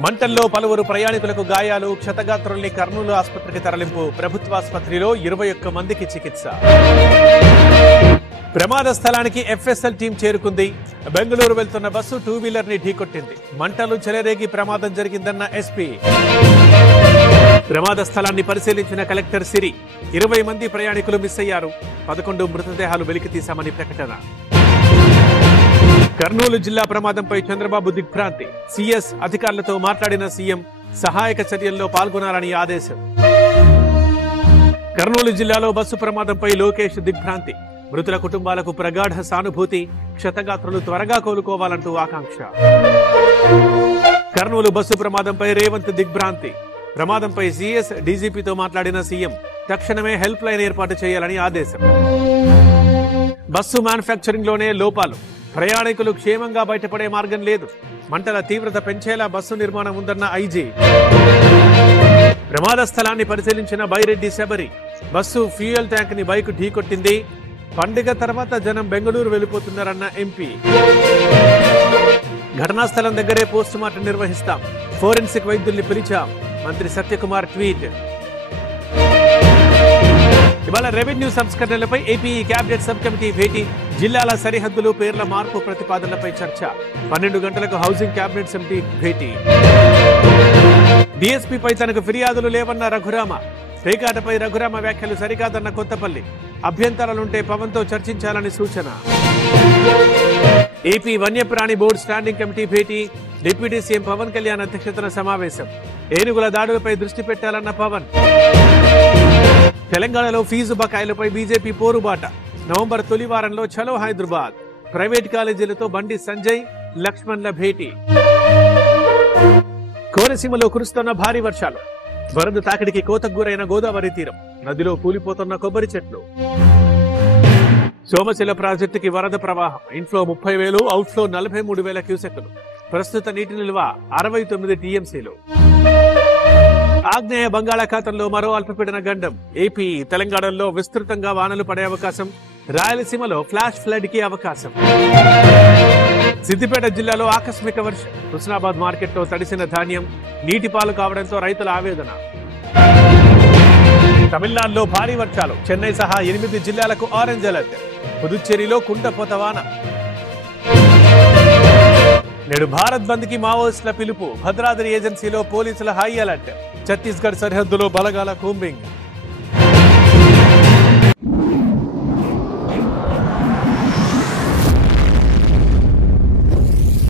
మంటల్లో పలువురు ప్రయాణికులకు గాయాలు, క్షతగాత్రుల్ని కర్నూలు ఆసుపత్రికి తరలింపు. ప్రభుత్వాసుపత్రిలో 21 మందికి చికిత్స. ప్రమాద స్థలానికి ఎఫ్ఎస్ఎల్ టీం చేరుకుంది. బెంగళూరు వెళ్తున్న బస్సు 2 వీలర్ ని ఢీకొట్టింది. మంటలు చెలరేగి ప్రమాదం జరిగిందన్న ఎస్పీ. ప్రమాద స్థలాన్ని పరిశీలించిన కలెక్టర్ సిరి. 20 మంది ప్రయాణికులు మిస్ అయ్యారు. 11 మృతదేహాలు వెలికితీశామని ప్రకటన. కర్నూలు జిల్లా ప్రమాదంపై చంద్రబాబు దిగ్భ్రాంతి. సీఎస్ అధికారులతో మాట్లాడిన సీఎం సహాయక చర్యల్లో పాల్గొనాలని ఆదేశం. కర్నూలు జిల్లాలో బస్సు ప్రమాదంపై లోకేష్ దిగ్భ్రాంతి. మృతుల కుటుంబాలకు ప్రగాఢ సానుభూతి. క్షతగాత్రులు త్వరగా కోలుకోవాలంటూ ఆకాంక్ష. కర్నూలు బస్సు ప్రమాదంపై రేవంత్ దిగ్భ్రాంతి. ప్రమాదంపై సీఎస్ డీజీపీతో మాట్లాడిన సీఎం తక్షణమే హెల్ప్ లైన్ ఏర్పాటు చేయాలని ఆదేశం. బస్సు మ్యానుఫ్యాక్చరింగ్ లోనే లోపాలు. ప్రయాణికులు క్షేమంగా బయటపడే మార్గం లేదు. మంటల తీవ్రత పెంచేలా బస్సు నిర్మాణం ఉందన్న ఐజీ. ప్రమాద స్థలాన్ని పరిశీలించిన Byreddy Shabari. Bus fuel tank ని బైక్ ఢీకొట్టింది. పండుగ తర్వాత జనం బెంగళూరు వెళ్లిపోతున్నారన్న ఎంపీ. ఘటనా స్థలం దగ్గరే పోస్ట్ మార్టం నిర్వహిస్తాం. ఫోరెన్సిక్ వైద్యుల్ని పిలిచాం. మంత్రి సత్యకుమార్ ట్వీట్. ఇవాళ రెవెన్యూ సంస్కరణలపై ఏపీ కేబినెట్ సబ్ కమిటీ భేటీ. జిల్లాల సరిహద్దులు, పేర్ల మార్పు ప్రతిపాదనలపై చర్చ. 12 గంటలకు హౌసింగ్ కేబినెట్ సమితి భేటీ. డీఎస్పీపై తనకు ఫిర్యాదులు లేవన్న రఘురామ. పేకాటపై రఘురామ వ్యాఖ్యలు సరికాదన్న కొత్తపల్లి. అభ్యంతరాలుంటే పవన్తో చర్చించాలని సూచన. ఏపీ వన్యప్రాణి బోర్డు స్టాండింగ్ కమిటీ భేటీ. డిప్యూటీ సీఎం పవన్ కళ్యాణ్ అధ్యక్షతన సమావేశం. ఏనుగుల దాడులపై దృష్టి పెట్టాలన్న పవన్. తెలంగాణలో ఫీజు బకాయిలపై బీజేపీ పోరుబాట. నవంబర్ తొలి వారంలో చలో హైదరాబాద్. ప్రైవేట్ కాలేజీలతో బండి సంజయ్, లక్ష్మణ్ల భేటీ. కోనసీమలో కురుస్తున్న భారీ వర్షాలు. వరద తాకిడికి కోతకు గురైన గోదావరి తీరం. నదిలో కూలిపోతున్న కొబ్బరి చెట్లు. సోమశిల ప్రాజెక్టుకి వరద ప్రవాహం. Inflow 30,000, outflow 43,000 క్యూసెక్కులు. ప్రస్తుత నీటి నిల్వ 69 టీఎంసీలు. ఆగ్నేయ బంగాళాఖాతంలో మరో అల్పపీడన గండం. ఏపీ, తెలంగాణలో విస్తృతంగా వానలు పడే అవకాశం. రాయలసీమలో ఫ్లాష్ ఫ్లడ్ కి అవకాశం. సిద్దిపేట జిల్లాలో ఆకస్మిక వర్షం. హుస్నాబాద్ మార్కెట్లో తడిసిన ధాన్యం. నీటి పాలు కావడంతో రైతుల ఆవేదన. తమిళనాడులో భారీ వర్షాలు. చెన్నై సహా 8 జిల్లాలకు ఆరెంజ్ అలర్ట్. పుదుచ్చేరిలో కుండపోత వాన. నేడు భారత్ బంద్ కి మావోయిస్టుల పిలుపు. భద్రాద్రి ఏజెన్సీలో పోలీసుల హై అలర్ట్. ఛత్తీస్గఢ్ సరిహద్దులో బలగాల కూంబింగ్.